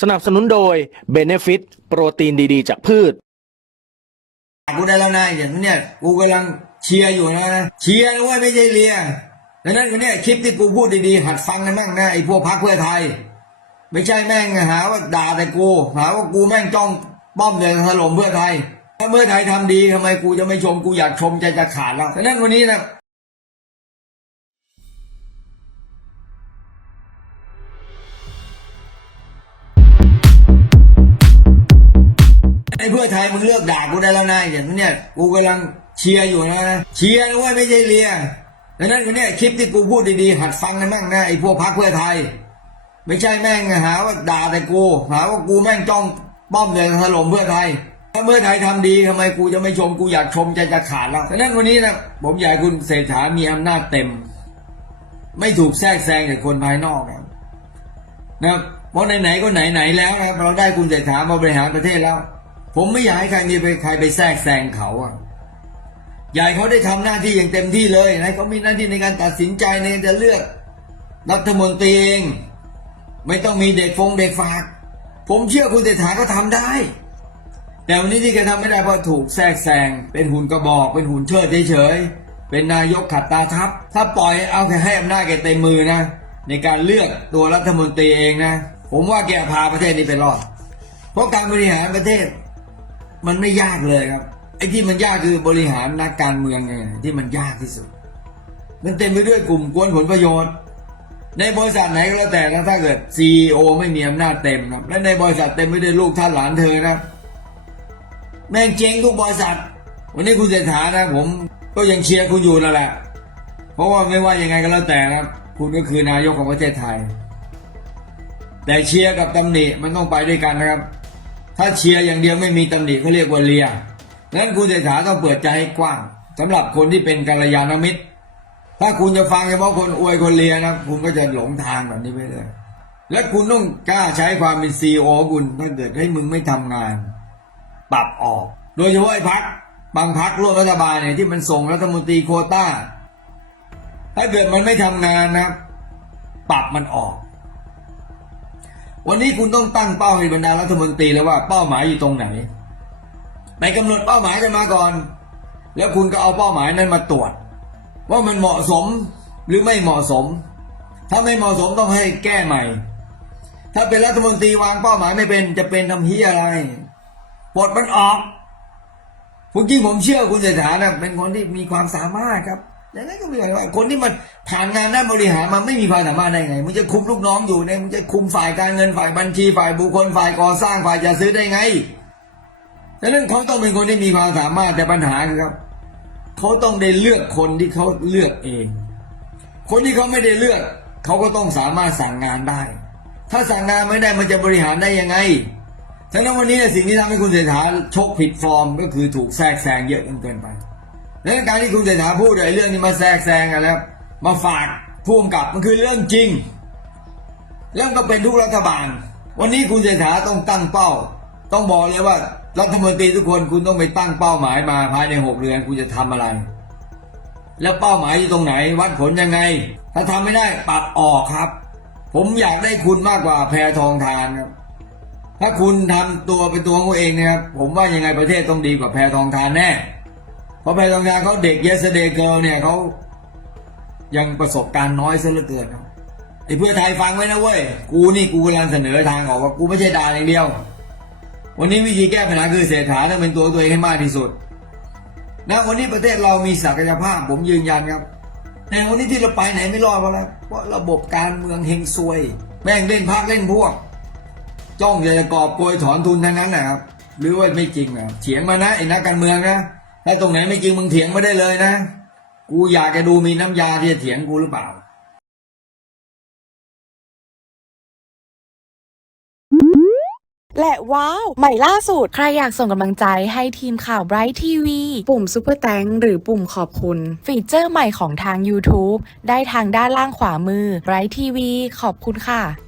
สนับสนุนโดย Benefit โปรตีนดีๆ จากพืช กูได้แล้วนะอย่างนี้เนี่ยกูกำลังเชียร์อยู่นะเชียร์นะเว้ยไม่ใช่เลียดังนั้นวันนี้คลิปที่กูพูดดีๆหัดฟังนะแม่งนะไอ้พวกพักเพื่อไทย ไม่ใช่แม่งหาว่าด่าแต่กูหาว่ากูแม่งจ้องป้อมเลยถล่มเพื่อไทยถ้าเพื่อไทยทำดีทำไมกูจะไม่ชมกูอยากชมใจจะขาดแล้วดังนั้นวันนี้นะ เพื่อไทยมึงเลิกด่ากูได้แล้วนะอย่างเนี่ยกูกำลังเชียร์อยู่นะเชียร์นะเว้ยไม่ใช่เลียดังนั้นวันเนี้ยคลิปที่กูพูดดีๆหัดฟังกันะแม่งนะไอ้พวกพักเพื่อไทย ไม่ใช่แม่งหาว่าด่าแต่กูหาว่ากูแม่งจ้องป้อมเลยถล่มเพื่อไทยถ้าเพื่อไทยทำดีทำไมกูจะไม่ชมกูอยากชมใจจะขาดแล้วดังนั้นวันนี้นะผมอยากคุณเศรษฐามีอำนาจเต็ม ไม่ถูกแทรกแซงจากคนภายนอกนะนะเพราะไหนๆก็ไหนๆแล้วนะเราได้คุณเศรษฐามาบริหารประเทศแล้ว ผมไม่อยากให้ใครมีไปใครไปแทรกแซงเขาอะอยากให้เขาได้ทำหน้าที่อย่างเต็มที่เลยให้เขามีหน้าที่ในการตัดสินใจในการจะเลือกรัฐมนตรีเองไม่ต้องมีเด็กฟงเด็กฝาก ผมเชื่อคุณเศรษฐาก็ทำได้ แต่วันนี้ที่แกทำไม่ได้เพราะถูกแทรกแซงเป็นหุ่นกระบอก เป็นหุ่นเชิดเฉยๆเป็นนายกขัดตาทับ ถ้าปล่อยเอาแค่ให้อำนาจแกเต็มมือนะ ในการเลือกตัวรัฐมนตรีเองนะ ผมว่าแกพาประเทศนี้ไปรอด เพราะการบริหารประเทศ มันไม่ยากเลยครับ ไอ้ที่มันยากคือบริหารนักการเมืองไงที่มันยากที่สุด มันเต็มไปด้วยกลุ่มกวนผลประโยชน์ ในบริษัทไหนก็แล้วแต่นะถ้าเกิดซีอไม่มีอำนาจเต็มนะและในบริษัทเต็มไปด้วยลูกท่านหลานเธอนะแม่งเจ๊งทุกบริษัท วันนี้คุณเศรษฐานะ ผมก็ยังเชียร์คุณอยู่นั่นแหละ เพราะว่าไม่ว่ายังไงก็แล้วแต่นะคุณก็คือนายกของประเทศไทย แต่เชียร์กับตำหนิมันต้องไปด้วยกันนะครับ ถ้าเชียร์อย่างเดียวไม่มีตำหนิเขาเรียกว่าเลียงั้นคุณเศรษฐาต้องเปิดใจให้กว้างสำหรับคนที่เป็นกัลยาณมิตร ถ้าคุณจะฟังเฉพาะคนอวยคนเลียนะคุณก็จะหลงทางแบบนี้ไปเลย และคุณต้องกล้าใช้ความเป็นซีโอคุณถ้าเกิดให้มึงไม่ทำงาน ปรับออก โดยเฉพาะไอ้พักบางพักร่วมรัฐบาลเนี่ยที่มันส่งรัฐมนตรีโคต้า ถ้าเกิดมันไม่ทำงานนะครับปรับมันออก วันนี้คุณต้องตั้งเป้าให้บรรดารัฐมนตรีแล้วว่าเป้าหมายอยู่ตรงไหน ไปกำหนดเป้าหมายกันมาก่อน แล้วคุณก็เอาเป้าหมายนั้นมาตรวจ ว่ามันเหมาะสมหรือไม่เหมาะสม ถ้าไม่เหมาะสมต้องให้แก้ใหม่ ถ้าเป็นรัฐมนตรีวางเป้าหมายไม่เป็นจะเป็นทำเฮียอะไรปลดมันออกผมจริงผมเชื่อคุณเศรษฐาเนะเป็นคนที่มีความสามารถครับ อย่างนั้นก็ไม่ว่าคนที่มันผ่านงานด้านบริหารมาไม่มีความสามารถได้ไงมึงจะคุมลูกน้องอยู่เนี่ยมึงจะคุมฝ่ายการเงินฝ่ายบัญชีฝ่ายบุคคลฝ่ายก่อสร้างฝ่ายจัดซื้อได้ไงดังนั้นเขาต้องเป็นคนที่มีความสามารถแต่ปัญหาคือครับเขาต้องได้เลือกคนที่เขาเลือกเอง คนที่เขาไม่ได้เลือกเขาก็ต้องสามารถสั่งงานได้ ถ้าสั่งงานไม่ได้มันจะบริหารได้ยังไงฉะนั้นวันนี้สิ่งที่ทำให้คุณเศรษฐาชกผิดฟอร์มก็คือถูกแทรกแซงเยอะจนเกินไป นั้นการที่คุณเศรษฐาพูดไอ้เรื่องนี้มาแทรกแซงกันแล้ว มาฝากพ่วงกับมันคือเรื่องจริงแล้วก็เป็นทุกรัฐบาล วันนี้คุณเศรษฐาต้องตั้งเป้า ต้องบอกเลยว่ารัฐมนตรีทุกคนคุณต้องไปตั้งเป้าหมายมาภายในหกเดือนคุณจะทำอะไร แล้วเป้าหมายอยู่ตรงไหน วัดผลยังไง ถ้าทำไม่ได้ปรับออกครับ ผมอยากได้คุณมากกว่าแพรทองทานครับถ้าคุณทำตัวเป็นตัวของตัวเองนะครับ ผมว่ายังไงประเทศต้องดีกว่าแพรทองทานแน่ เพราะแพรทองานเขาเด็กเยสเดเกิร์เนี่ยเขายังประสบการณ์น้อยซะเหลือเกินครับไอ้เพื่อไทยฟังไว้นะเว้ย กูนี่กูกำลังเสนอทางออกว่ากูไม่ใช่ด่าอย่างเดียว วันนี้วิธีแก้ปัญหาคือเศรษฐาต้องเป็นตัวตัวเองให้มากที่สุดนะวันนี้ประเทศเรามีศักยภาพผมยืนยันครับแต่วันนี้ที่เราไปไหนไม่รอดเพราะอะไรเพราะระบบการเมืองเฮงซวย แม่งเล่นพักเล่นพวก จ้องจะกอบโกยถอนทุนทั้งนั้นนะครับ หรือว่าไม่จริงนะเถียงมานะไอ้นักการเมืองนะ ถ้าตรงไหนไม่จริงมึงเถียงไมาได้เลยนะ กูอยากจะดูมีน้ำยาที่จะเถียงกูหรือเปล่าและว้าว ใหม่ล่าสุด ใครอยากส่งกำลังใจให้ทีมข่าว Bright TV ปุ่ม Super Thank หรือปุ่มขอบคุณ ฟีเจอร์ใหม่ของทาง YouTube ได้ทางด้านล่างขวามือ Bright TV ขอบคุณค่ะ